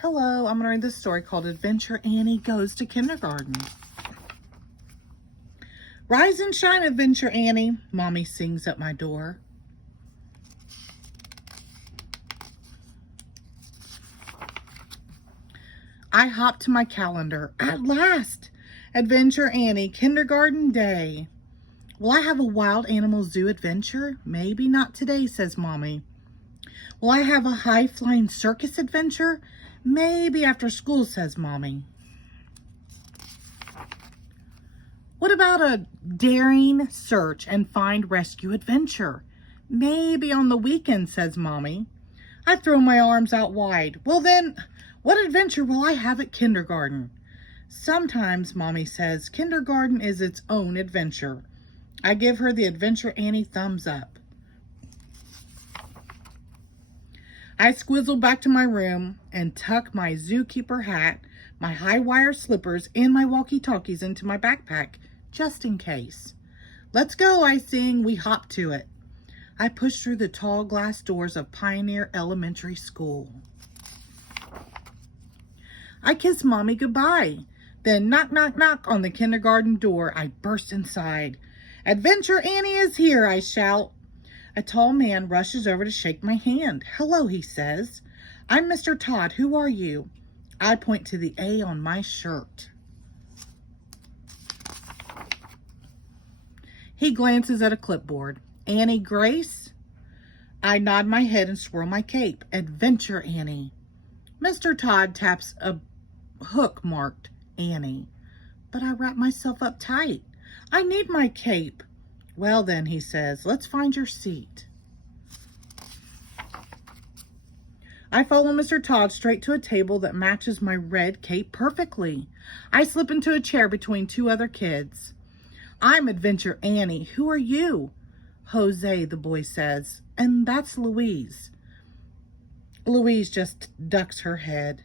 Hello, I'm going to read this story called Adventure Annie Goes to Kindergarten. Rise and shine, Adventure Annie, Mommy sings at my door. I hop to my calendar. At last! Adventure Annie, Kindergarten Day. Will I have a wild animal zoo adventure? Maybe not today, says Mommy. Will I have a high-flying circus adventure? Maybe after school, says Mommy. What about a daring search and find rescue adventure? Maybe on the weekend, says Mommy. I throw my arms out wide. Well then, what adventure will I have at kindergarten? Sometimes, Mommy says, kindergarten is its own adventure. I give her the Adventure Annie thumbs up. I squizzle back to my room and tuck my zookeeper hat, my high wire slippers, and my walkie-talkies into my backpack, just in case. Let's go, I sing. We hop to it. I push through the tall glass doors of Pioneer Elementary School. I kiss Mommy goodbye. Then knock, knock, knock on the kindergarten door. I burst inside. Adventure Annie is here, I shout. A tall man rushes over to shake my hand. Hello, he says. I'm Mr. Todd. Who are you? I point to the A on my shirt. He glances at a clipboard. Annie Grace? I nod my head and swirl my cape. Adventure Annie. Mr. Todd taps a hook marked Annie. But I wrap myself up tight. I need my cape. Well then, he says, let's find your seat. I follow Mr. Todd straight to a table that matches my red cape perfectly. I slip into a chair between two other kids. I'm Adventure Annie. Who are you? Jose, the boy says, and that's Louise. Louise just ducks her head.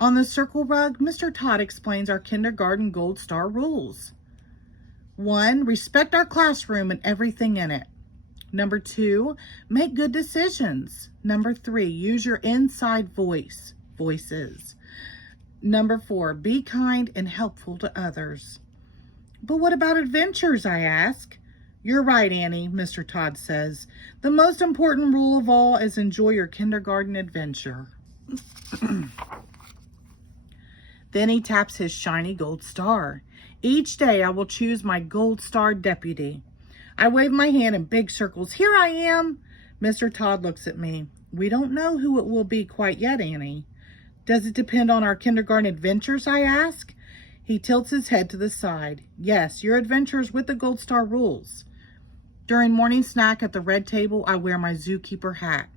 On the circle rug, Mr. Todd explains our kindergarten Gold Star rules. 1, respect our classroom and everything in it. 2, make good decisions. 3, use your inside voices. 4, be kind and helpful to others. But what about adventures, I ask? You're right, Annie, Mr. Todd says. The most important rule of all is enjoy your kindergarten adventure. Then he taps his shiny gold star. Each day I will choose my gold star deputy. I wave my hand in big circles. Here I am. Mr. Todd looks at me. We don't know who it will be quite yet, Annie. Does it depend on our kindergarten adventures, I ask? He tilts his head to the side. Yes, your adventures with the Gold Star rules. During morning snack at the red table, I wear my zookeeper hat.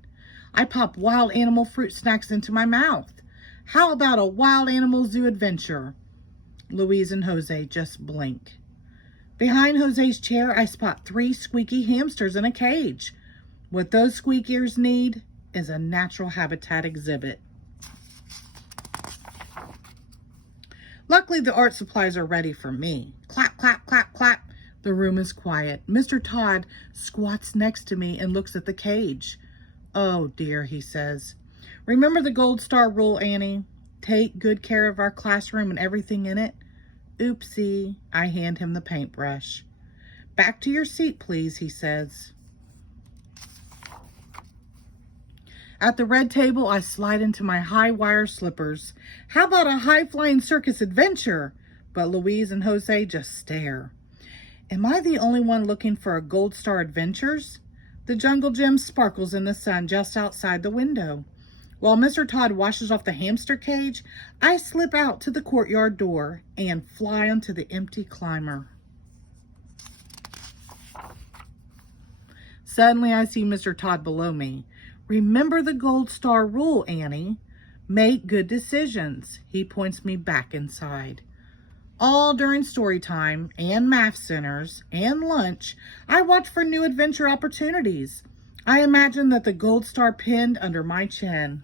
I pop wild animal fruit snacks into my mouth. How about a wild animal zoo adventure? Louise and Jose just blink. Behind Jose's chair, I spot 3 squeaky hamsters in a cage. What those squeakers need is a natural habitat exhibit. Luckily, the art supplies are ready for me. Clap, clap, clap, clap. The room is quiet. Mr. Todd squats next to me and looks at the cage. Oh dear, he says. Remember the Gold Star rule, Annie? Take good care of our classroom and everything in it. Oopsie, I hand him the paintbrush. Back to your seat, please, he says. At the red table, I slide into my high wire slippers. How about a high-flying circus adventure? But Louise and Jose just stare. Am I the only one looking for a Gold Star adventures? The jungle gym sparkles in the sun just outside the window. While Mr. Todd washes off the hamster cage, I slip out to the courtyard door and fly onto the empty climber. Suddenly, I see Mr. Todd below me. Remember the Gold Star rule, Annie. Make good decisions. He points me back inside. All during story time and math centers and lunch, I watch for new adventure opportunities. I imagine that the Gold Star pinned under my chin.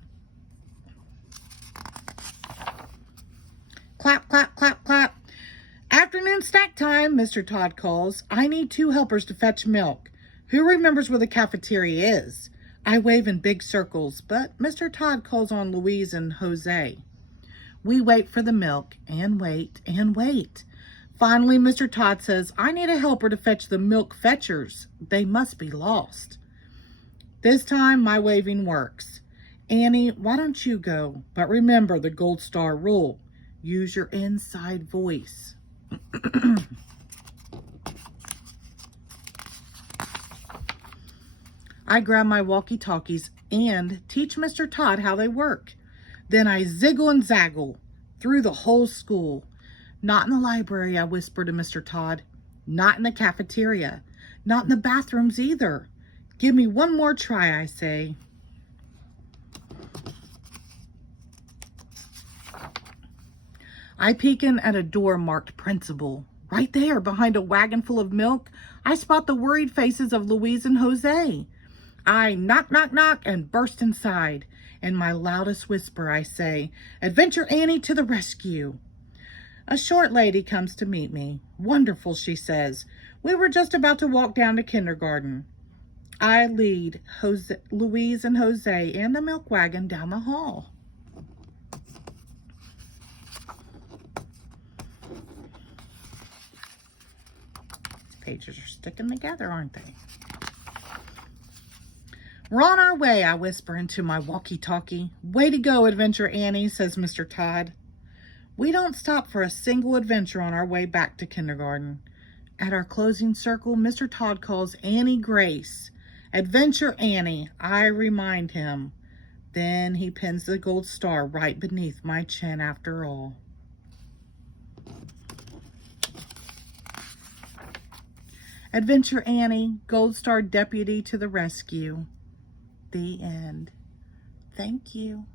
Clap, clap, clap, clap. Afternoon snack time, Mr. Todd calls. I need 2 helpers to fetch milk. Who remembers where the cafeteria is? I wave in big circles, but Mr. Todd calls on Louise and Jose. We wait for the milk and wait and wait. Finally, Mr. Todd says, I need a helper to fetch the milk fetchers. They must be lost. This time, my waving works. Annie, why don't you go? But remember the Gold Star rule. Use your inside voice. I grab my walkie-talkies and teach Mr. Todd how they work. Then I ziggle and zaggle through the whole school. Not in the library, I whisper to Mr. Todd. Not in the cafeteria. Not in the bathrooms either. Give me one more try, I say. I peek in at a door marked principal. Right there, behind a wagon full of milk, I spot the worried faces of Louise and Jose. I knock, knock, knock, and burst inside. In my loudest whisper, I say, Adventure Annie to the rescue. A short lady comes to meet me. Wonderful, she says. We were just about to walk down to kindergarten. I lead Louise and Jose and the milk wagon down the hall. These pages are sticking together, aren't they? We're on our way, I whisper into my walkie-talkie. Way to go, Adventure Annie, says Mr. Todd. We don't stop for a single adventure on our way back to kindergarten. At our closing circle, Mr. Todd calls Annie Grace. Adventure Annie, I remind him. Then he pins the gold star right beneath my chin after all. Adventure Annie, Gold Star Deputy to the rescue. The end. Thank you.